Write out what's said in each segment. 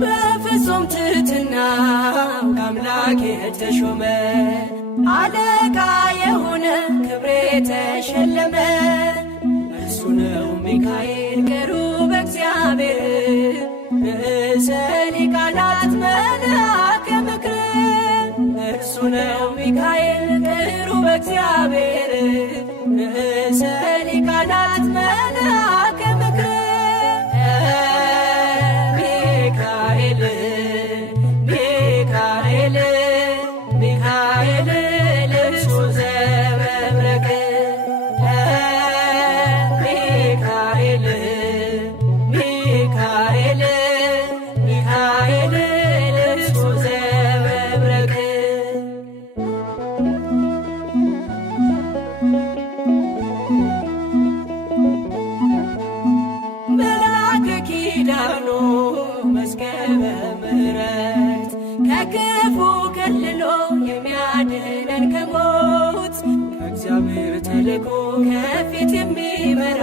በፍጹም ትሕትና ከአምላክ የተሾመ አለቃ የሆነ ክብር የተሸለመ እርሱ ነው ሚካኤል ቅሩብ እግዚአብሔር ርዕሰ ሊቃናት መልአከ ምክር እርሱ ነው ሚካኤል ቅሩብ እግዚአብሔር ርዕሰ ሊቃናት መልአከ ምክር ሚካኤል ሚካኤል ሚካኤል ልብሱ ዘመብረቅ ሚካኤል ሚካኤል ሚካኤል ልብሱ ዘመብረቅ መልአከ ኪዳኑ መዝገበ ምሕረት ከክፉ ከልሎ የሚያድነን ከሞት ከእግዚአብሔር ተልኮ ከፊት የሚመራ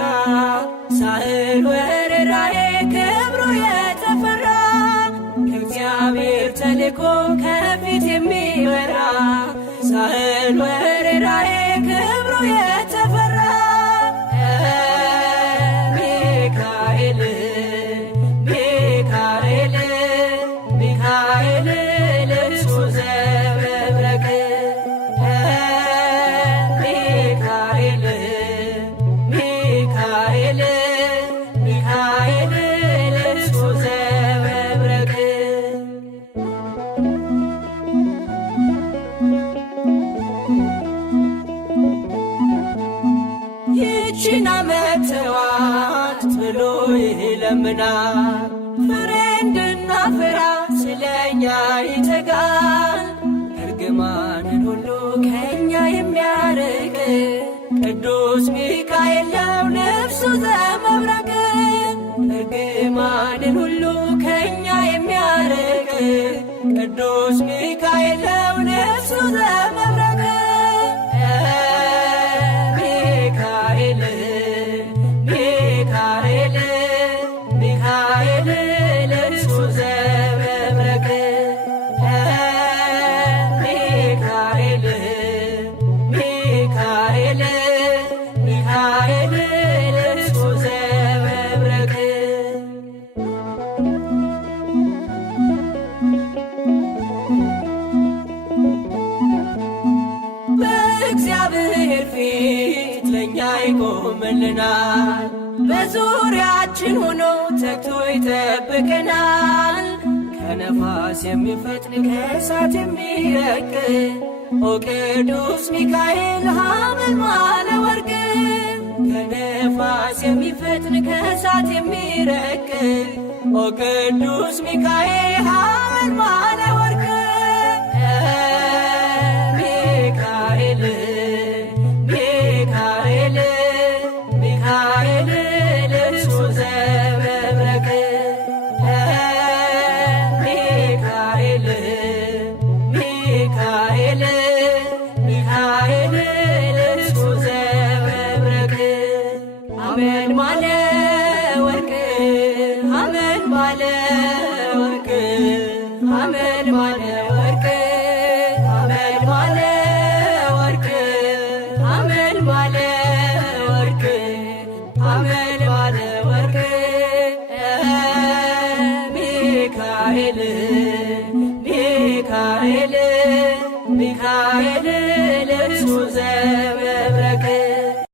ሳህል ወረራዬ ክብሩ የተፈራ ከእግዚአብሔር ተልኮ ከፊት የሚመራ ሳህል ወረራዬ ክብሩ የተፈራ ሚካኤል ሚካኤል ሚካኤል ልብሱ ዘመብረቅ ሚካኤል ሚካኤል ሚካኤል ልብሱ ዘመብረቅ ይህችን ዓመት ተዋት ብሎ ይለምናል ፍሬ እንድናፈራ ስለኛ ይተጋል እርግማንን ሁሉ ከኛ የሚያርቅ ቅዱስ ሚካኤል ነው ልብሱ ዘመብረቅ እርግማንን ሁሉ ከኛ የሚያርቅ ቅዱስ ሚካኤል ነው ልብሱ ዘመብረቅ ሚካኤል ሚካኤል ሚካኤል ልብሱ ዘመብረቅ ሚካኤል ሚካኤል ሚካኤል ልብሱ ዘመብረቅ በእግዚአብሔር ፊት ለእኛ ይቆምልናል በዙሪያችን ሆኖ ተግቶ ይጠብቀናል ከነፋስ የሚፈጥን ከእሳት የሚረቅ ኦ ቅዱስ ሚካኤል ሐመልማለ ወርቅ ከነፋስ የሚፈጥን ከእሳት የሚረቅ ኦ ቅዱስ ሚካኤል ሐመልማለ ወርቅ ሚካኤል ሚካኤል ሚካኤል ልብሱ ዘመብረቅ ሚካኤል ሚካኤል ሚካኤል ልብሱ ዘመብረቅ ሐመልማለ ወርቅ ሐመልማለ ወርቅ ሐመልማለ ወርቅ ሐመልማለ ወርቅ ሐመልማለ ወርቅ ሐመልማለ ወርቅ ሚካኤል ሚካኤል ሚካኤል ልብሱ ዘመብረቅ